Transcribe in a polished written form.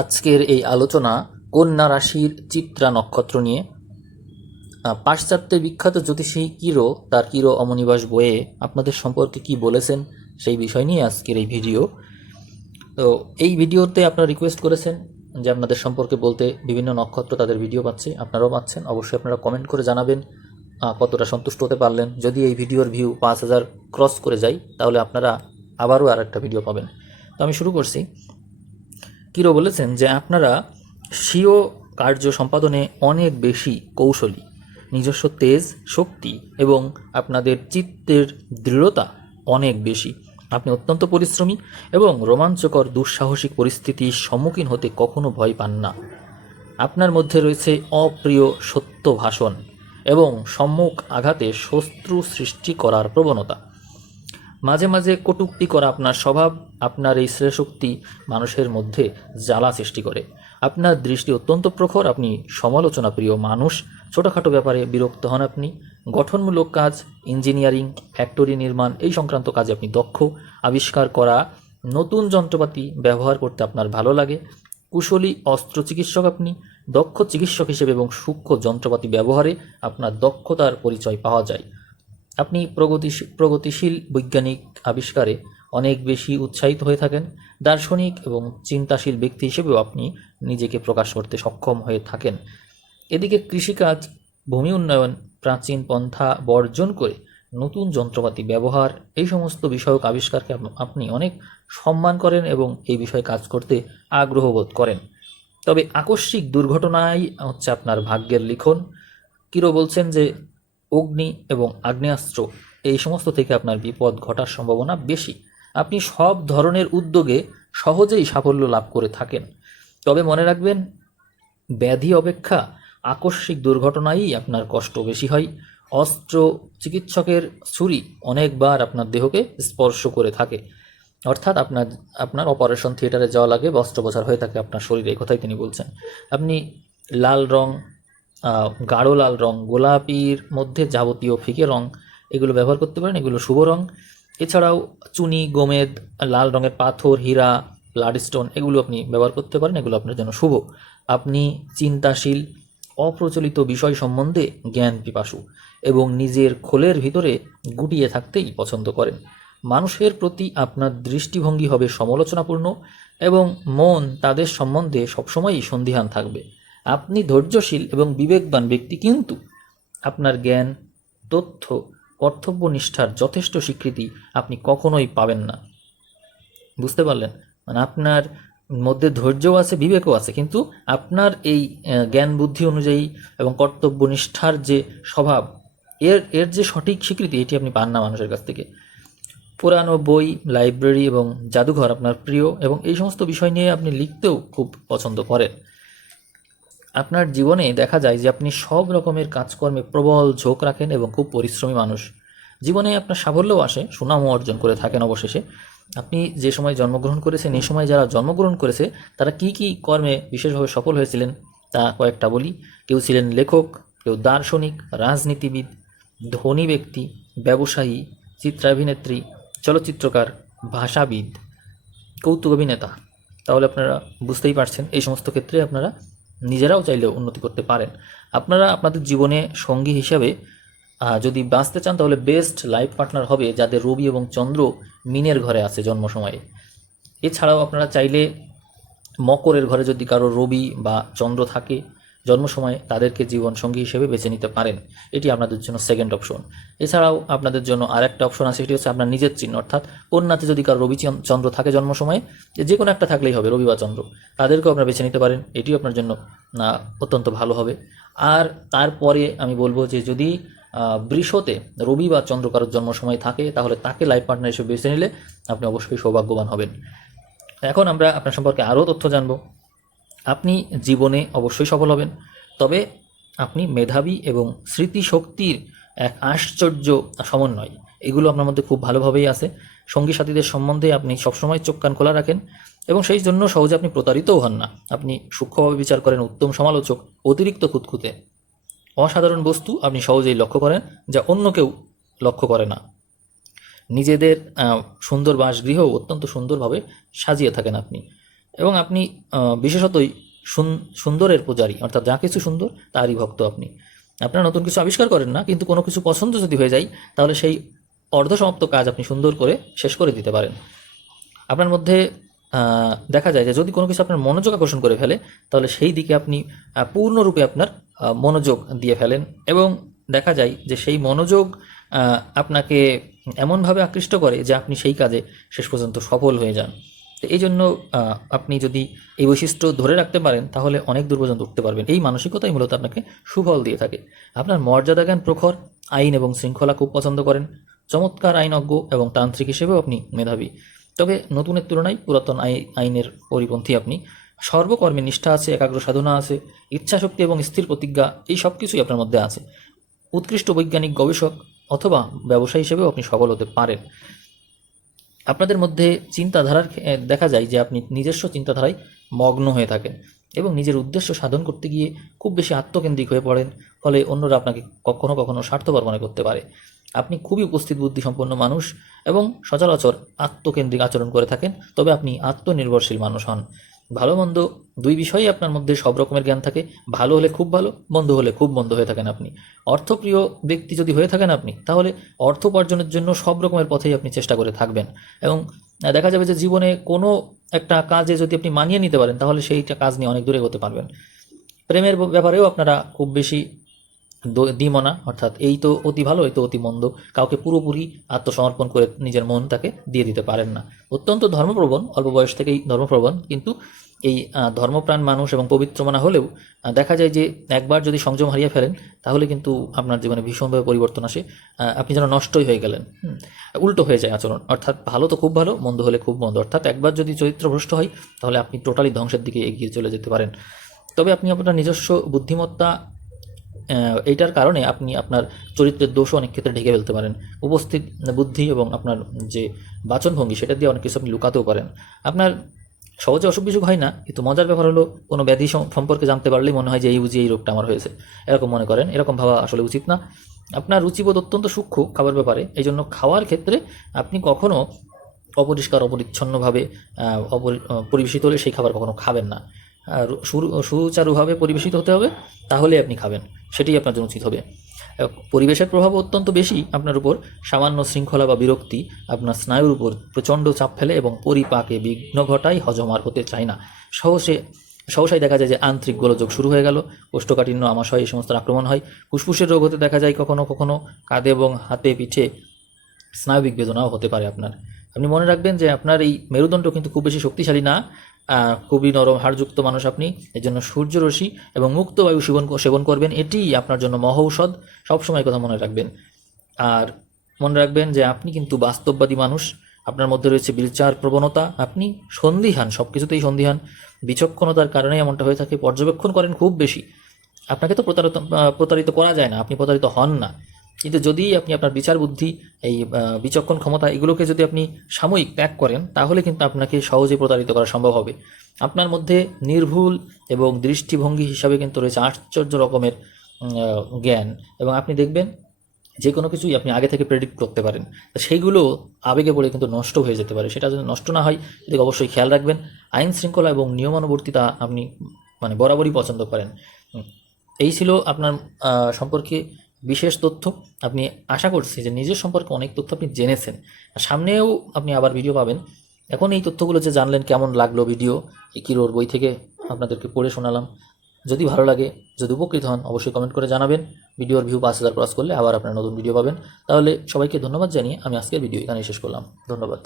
আজকের এই আলোচনা কন্যা রাশির চিত্রা নক্ষত্র নিয়ে। পাশ্চাত্যের বিখ্যাত জ্যোতিষী কিরো তার কিরো অমনিবাস বইয়ে আপনাদের সম্পর্কে কি বলেছেন সেই বিষয় নিয়ে আজকের এই ভিডিও। তো এই ভিডিওতে আপনারা রিকোয়েস্ট করেছেন যে আপনাদের সম্পর্কে বলতে, বিভিন্ন নক্ষত্র তাদের ভিডিও পাচ্ছে, আপনারাও পাচ্ছেন। অবশ্যই আপনারা কমেন্ট করে জানাবেন কতটা সন্তুষ্ট হতে পারলেন। যদি এই ভিডিওর ভিউ 5000 ক্রস করে যায় তাহলে আপনারা আবারও আর একটা ভিডিও পাবেন। তো আমি শুরু করছি। কিরো বলেছেন যে আপনারা স্বীয় কার্য সম্পাদনে অনেক বেশি কৌশলী, নিজস্ব তেজ, শক্তি এবং আপনাদের চিত্তের দৃঢ়তা অনেক বেশি। আপনি অত্যন্ত পরিশ্রমী এবং রোমাঞ্চকর দুঃসাহসিক পরিস্থিতির সম্মুখীন হতে কখনো ভয় পান না। আপনার মধ্যে রয়েছে অপ্রিয় সত্য ভাষণ এবং সম্মুখ আঘাতে শত্রু সৃষ্টি করার প্রবণতা। মাঝে মাঝে কটূক্তি করা আপনার স্বভাব। আপনার এই শ্রেয়শক্তি মানুষের মধ্যে জ্বালা সৃষ্টি করে। আপনার দৃষ্টি অত্যন্ত প্রখর। আপনি সমালোচনা প্রিয় মানুষ। ছোটোখাটো ব্যাপারে বিরক্ত হন আপনি। গঠনমূলক কাজ, ইঞ্জিনিয়ারিং, ফ্যাক্টরি নির্মাণ এই সংক্রান্ত কাজে আপনি দক্ষ। আবিষ্কার করা নতুন যন্ত্রপাতি ব্যবহার করতে আপনার ভালো লাগে। কুশলী অস্ত্র চিকিৎসক আপনি। দক্ষ চিকিৎসক হিসেবে এবং সূক্ষ্ম যন্ত্রপাতি ব্যবহারে আপনার দক্ষতার পরিচয় পাওয়া যায়। আপনি প্রগতিশীল বৈজ্ঞানিক আবিষ্কারে অনেক বেশি উৎসাহিত হয়ে থাকেন। দার্শনিক এবং চিন্তাশীল ব্যক্তি হিসেবেও আপনি নিজেকে প্রকাশ করতে সক্ষম হয়ে থাকেন। এদিকে কৃষিকাজ, ভূমি উন্নয়ন, প্রাচীন পন্থা বর্জন করে নতুন যন্ত্রপাতি ব্যবহার এই সমস্ত বিষয়ক আবিষ্কারকে আপনি অনেক সম্মান করেন এবং এই বিষয়ে কাজ করতে আগ্রহ বোধ করেন। তবে আকস্মিক দুর্ঘটনাই হচ্ছে আপনার ভাগ্যের লিখন। কিরো বলছেন যে অগ্নি এবং আগ্নেয়াস্ত্র এই সমস্ত থেকে আপনার বিপদ ঘটার সম্ভাবনা বেশি। আপনি সব ধরনের উদ্যোগে সহজেই সাফল্য লাভ করে থাকেন। তবে মনে রাখবেন, ব্যাধি অপেক্ষা আকস্মিক দুর্ঘটনাই আপনার কষ্ট বেশি হয়। অস্ত্র চিকিৎসকের ছুরি অনেকবার আপনার দেহকে স্পর্শ করে থাকে, অর্থাৎ আপনার অপারেশন থিয়েটারে যাওয়া লাগে, অস্ত্রোপচার হয়ে থাকে আপনার শরীরে, এই কথাই তিনি বলছেন। আপনি লাল রং, গাঢ় লাল রং, গোলাপির মধ্যে যাবতীয় ফিকে রং এগুলো ব্যবহার করতে পারেন, এগুলো শুভ রং। এছাড়াও চুনি, গোমেদ, লাল রঙের পাথর, হীরা, ব্লাডস্টোন এগুলো আপনি ব্যবহার করতে পারেন, এগুলো আপনার জন্য শুভ। আপনি চিন্তাশীল, অপ্রচলিত বিষয় সম্বন্ধে জ্ঞান পিপাসু এবং নিজের খোলের ভিতরে গুটিয়ে থাকতেই পছন্দ করেন। মানুষের প্রতি আপনার দৃষ্টিভঙ্গি হবে সমালোচনাপূর্ণ এবং মন তাদের সম্বন্ধে সবসময়ই সন্দিহান থাকবে। আপনি ধৈর্যশীল এবং বিবেকবান ব্যক্তি, কিন্তু আপনার জ্ঞান, তথ্য, কর্তব্যনিষ্ঠার যথেষ্ট স্বীকৃতি আপনি কখনোই পাবেন না। বুঝতে পারলেন? মানে আপনার মধ্যে ধৈর্যও আছে, বিবেকও আছে, কিন্তু আপনার এই জ্ঞান বুদ্ধি অনুযায়ী এবং কর্তব্যনিষ্ঠার যে স্বভাব, এর যে সঠিক স্বীকৃতি এটি আপনি পান না মানুষের কাছ থেকে। পুরানো বই, লাইব্রেরি এবং জাদুঘর আপনার প্রিয় এবং এই সমস্ত বিষয় নিয়ে আপনি লিখতেও খুব পছন্দ করেন। আপনার জীবনে দেখা যায় যে আপনি সব রকমের কাজকর্মে প্রবল ঝোঁক রাখেন এবং খুব পরিশ্রমী মানুষ। জীবনে আপনার সাফল্যও আসে, সুনামও অর্জন করে থাকেন অবশেষে। আপনি যে সময় জন্মগ্রহণ করেছেন, এই সময় যারা জন্মগ্রহণ করেছে তারা কি কি কর্মে বিশেষভাবে সফল হয়েছিলেন তা কয়েকটা বলি। কেউ ছিলেন লেখক, কেউ দার্শনিক, রাজনীতিবিদ, ধনী ব্যক্তি, ব্যবসায়ী, চিত্রাভিনেত্রী, চলচ্চিত্রকার, ভাষাবিদ, কৌতুক অভিনেতা। তাহলে আপনারা বুঝতেই পারছেন এই সমস্ত ক্ষেত্রে আপনারা নিজেরাও চাইলে উন্নতি করতে পারেন। আপনারা আপনাদের জীবনে সঙ্গী হিসাবে যদি বাঁচতে চান তাহলে বেস্ট লাইফ পার্টনার হবে যাদের রবি এবং চন্দ্র মিনের ঘরে আছে জন্ম সময়ে। এছাড়াও আপনারা চাইলে মকরের ঘরে যদি কারো রবি বা চন্দ্র থাকে জন্ম সময়ে, তাদেরকে জীবন সঙ্গী হিসেবে বেছে নিতে পারেন। এটি আপনাদের জন্য সেকেন্ড অপশন। এছাড়াও আপনাদের জন্য আরেকটা অপশন আছে, সেটি হচ্ছে আপনার নিজের চিহ্ন, অর্থাৎ কন্যাতে যদি কারো রবি চন্দ্র থাকে জন্ম সময়ে, যে কোনো একটা থাকলেই হবে, রবি বা চন্দ্র, তাদেরকেও আপনারা বেছে নিতে পারেন। এটিও আপনার জন্য অত্যন্ত ভালো হবে। আর তারপরে আমি বলবো যে যদি বৃষতে রবি বা চন্দ্র কারোর জন্ম সময় থাকে তাহলে তাকে লাইফ পার্টনার হিসেবে বেছে নিলে আপনি অবশ্যই সৌভাগ্যবান হবেন। এখন আমরা আপনার সম্পর্কে আরও তথ্য জানব। আপনি জীবনে অবশ্যই সফল হবেন, তবে আপনি মেধাবী এবং স্মৃতিশক্তির এক আশ্চর্য সমন্বয়, এগুলো আপনার মধ্যে খুব ভালোভাবেই আছে। সঙ্গী সাথীদের সম্বন্ধে আপনি সবসময় চোখ কান খোলা রাখেন এবং সেই জন্য সহজে আপনি প্রতারিতও হন না। আপনি সূক্ষ্মভাবে বিচার করেন, উত্তম সমালোচক, অতিরিক্ত খুঁতখুঁতে, অসাধারণ বস্তু আপনি সহজেই লক্ষ্য করেন যা অন্য কেউ লক্ষ্য করে না। নিজেদের সুন্দর বাসগৃহ অত্যন্ত সুন্দরভাবে সাজিয়ে থাকেন আপনি। এবং আপনি বিশেষতই সুন্দরের পূজারী, অর্থাৎ যা কিছু সুন্দর তারই ভক্ত আপনি। আপনারা নতুন কিছু আবিষ্কার করেন না, কিন্তু কোনো কিছু পছন্দ যদি হয়ে যায় তাহলে সেই অর্ধসমাপ্ত কাজ আপনি সুন্দর করে শেষ করে দিতে পারেন। আপনার মধ্যে দেখা যায় যে যদি কোনো কিছু আপনার মনোযোগ আকর্ষণ করে ফেলে তাহলে সেই দিকে আপনি পূর্ণরূপে আপনার মনোযোগ দিয়ে ফেলেন, এবং দেখা যায় যে সেই মনোযোগ আপনাকে এমনভাবে আকৃষ্ট করে যে আপনি সেই কাজে শেষ পর্যন্ত সফল হয়ে যান। তো এই জন্য আপনি যদি এই বৈশিষ্ট্য ধরে রাখতে পারেন তাহলে অনেক দূর পর্যন্ত উঠতে পারবেন। এই মানসিকতাই মূলত আপনাকে সুফল দিয়ে থাকে। আপনার মর্যাদা জ্ঞান প্রখর, আইন এবং শৃঙ্খলা খুব পছন্দ করেন, চমৎকার আইনজ্ঞ এবং তান্ত্রিক হিসেবেও আপনি মেধাবী। তবে নতুনের তুলনায় পুরাতন আইনের পরিপন্থী আপনি। সর্বকর্মে নিষ্ঠা আছে, একাগ্র সাধনা আছে, ইচ্ছাশক্তি এবং স্থির প্রতিজ্ঞা, এই সব কিছুই আপনার মধ্যে আছে। উৎকৃষ্ট বৈজ্ঞানিক গবেষক অথবা ব্যবসায়ী হিসেবেও আপনি সফল হতে পারেন। আপনাদের মধ্যে চিন্তাধারার দেখা যায় যে আপনি নিজস্ব চিন্তাধারায় মগ্ন হয়ে থাকেন এবং নিজের উদ্দেশ্য সাধন করতে গিয়ে খুব বেশি আত্মকেন্দ্রিক হয়ে পড়েন, ফলে অন্যরা আপনাকে কখনো কখনো স্বার্থপর মনে করতে পারে। আপনি খুবই উপস্থিত বুদ্ধিসম্পন্ন মানুষ এবং সচরাচর আত্মকেন্দ্রিক আচরণ করে থাকেন, তবে আপনি আত্মনির্ভরশীল মানুষ হন। ভালো মন্দ দুই বিষয়েই আপনার মধ্যে সব রকমের জ্ঞান থাকে। ভালো হলে খুব ভালো, মন্দ হলে খুব মন্দ হয়ে থাকেন আপনি। অর্থপ্রিয় ব্যক্তি যদি হয়ে থাকেন আপনি, তাহলে অর্থ উপার্জনের জন্য সব রকমের পথেই আপনি চেষ্টা করে থাকবেন, এবং দেখা যাবে যে জীবনে কোনো একটা কাজে যদি আপনি মানিয়ে নিতে পারেন তাহলে সেইটা কাজ নিয়ে অনেক দূরে এগোতে পারবেন। প্রেমের ব্যাপারেও আপনারা খুব বেশি দ্বিমনা, অর্থাৎ এই তো অতি ভালো, এই তো অতি মন্দ, কাউকে পুরোপুরি আত্মসমর্পণ করে নিজের মন তাকে দিয়ে দিতে পারেন না। অত্যন্ত ধর্মপ্রবণ, অল্প বয়স থেকেই ধর্মপ্রবণ, কিন্তু এই ধর্মপ্রাণ মানুষ এবং পবিত্র মনা হলেও দেখা যায় যে একবার যদি সংযম হারিয়ে ফেলেন তাহলে কিন্তু আপনার জীবনে ভীষণভাবে পরিবর্তন আসে। আপনি যেন নষ্টই হয়ে গেলেন, উল্টো হয়ে যায় আচরণ, অর্থাৎ ভালো তো খুব ভালো, মন্দ হলে খুব মন্দ, অর্থাৎ একবার যদি চরিত্র ভ্রষ্ট হয় তাহলে আপনি টোটালি ধ্বংসের দিকে এগিয়ে চলে যেতে পারেন। তবে আপনি আপনার নিজস্ব বুদ্ধিমত্তা, এইটার কারণে আপনি আপনার চরিত্রের দোষও অনেক ক্ষেত্রে ঢেকে ফেলতে পারেন। উপস্থিত বুদ্ধি এবং আপনার যে বাচনভঙ্গি সেটা দিয়ে অনেক কিছু আপনি লুকাতেও পারেন। আপনার সহজে অসুখ বিসুখ হয় না, কিন্তু মজার ব্যাপার হলো কোনো ব্যাধি সম্পর্কে জানতে পারলেই মনে হয় যে এই বুঝি এই রোগটা আমার হয়েছে, এরকম মনে করেন। এরকম ভাবা আসলে উচিত না। আপনার রুচিবোধ অত্যন্ত সূক্ষ্ম খাবার ব্যাপারে, এই জন্য খাওয়ার ক্ষেত্রে আপনি কখনও অপরিষ্কার অপরিচ্ছন্নভাবে পরিবেশিত হলে সেই খাবার কখনো খাবেন না। সুচারুভাবে পরিবেশিত হতে হবে, তাহলে আপনি খাবেন, সেটাই আপনার জন্য উচিত হবে। পরিবেশের প্রভাব অত্যন্ত বেশি আপনার উপর। সামান্য শৃঙ্খলা বা বিরক্তি আপনার স্নায়ুর উপর প্রচণ্ড চাপ ফেলে এবং পরিপাকে বিঘ্ন ঘটায়, হজম আর হতে চায় না। সহসাই দেখা যায় যে আন্ত্রিক গোলযোগ শুরু হয়ে গেল, কোষ্ঠকাঠিন্য, আমাশয়, এই সমস্ত আক্রমণ হয়। ফুসফুসের রোগ হতে দেখা যায় কখনো কখনো, কাঁধে এবং হাতে পিঠে স্নায়বিক বেদনাও হতে পারে আপনার। আপনি মনে রাখবেন যে আপনার এই মেরুদণ্ড কিন্তু খুব বেশি শক্তিশালী না, খুবই নরম হাড়যুক্ত মানুষ আপনি। এই জন্য সূর্যরশ্মি এবং মুক্ত বায়ু সেবন করবেন, এটিই আপনার জন্য মহৌষধ। সবসময় কথা মনে রাখবেন। আর মনে রাখবেন যে আপনি কিন্তু বাস্তববাদী মানুষ, আপনার মধ্যে রয়েছে বিচার প্রবণতা, আপনি সন্দিহান, সব কিছুতেই সন্দিহান। বিচক্ষণতার কারণে এমনটা হয়ে থাকে, পর্যবেক্ষণ করেন খুব বেশি। আপনাকে তো প্রতারিত করা যায় না, আপনি প্রতারিত হন না, কিন্তু যদি আপনি আপনার বিচার বুদ্ধি, এই বিচক্ষণ ক্ষমতা, এগুলোকে যদি আপনি সাময়িক ত্যাগ করেন তাহলে কিন্তু আপনাকে সহজে প্রতারিত করা সম্ভব হবে। আপনার মধ্যে নির্ভুল এবং দৃষ্টিভঙ্গি হিসাবে কিন্তু রয়েছে আশ্চর্য রকমের জ্ঞান, এবং আপনি দেখবেন যে কোনো কিছুই আপনি আগে থেকে প্রেডিক্ট করতে পারেন। সেইগুলো আবেগে পড়ে কিন্তু নষ্ট হয়ে যেতে পারে, সেটা যদি নষ্ট না হয় সেদিকে অবশ্যই খেয়াল রাখবেন। আইন শৃঙ্খলা এবং নিয়মানুবর্তিতা আপনি বরাবরই পছন্দ করেন। এই ছিল আপনার সম্পর্কে বিশেষ তথ্য। আপনি আশা করছি যে নিজের সম্পর্কে অনেক তথ্য আপনি জেনেছেন, সামনেও আপনি আবার ভিডিও পাবেন। এখন এই তথ্যগুলো যে জানলেন, কেমন লাগলো ভিডিও, কিরোর বই থেকে আপনাদেরকে পড়ে শোনালাম। যদি ভালো লাগে, যদি উপকৃত হন, অবশ্যই কমেন্ট করে জানাবেন। ভিডিওর ভিউ 5000 ক্রস করলে আবার আপনারা নতুন ভিডিও পাবেন। তাহলে সবাইকে ধন্যবাদ জানিয়ে আমি আজকের ভিডিও এখানে শেষ করলাম। ধন্যবাদ।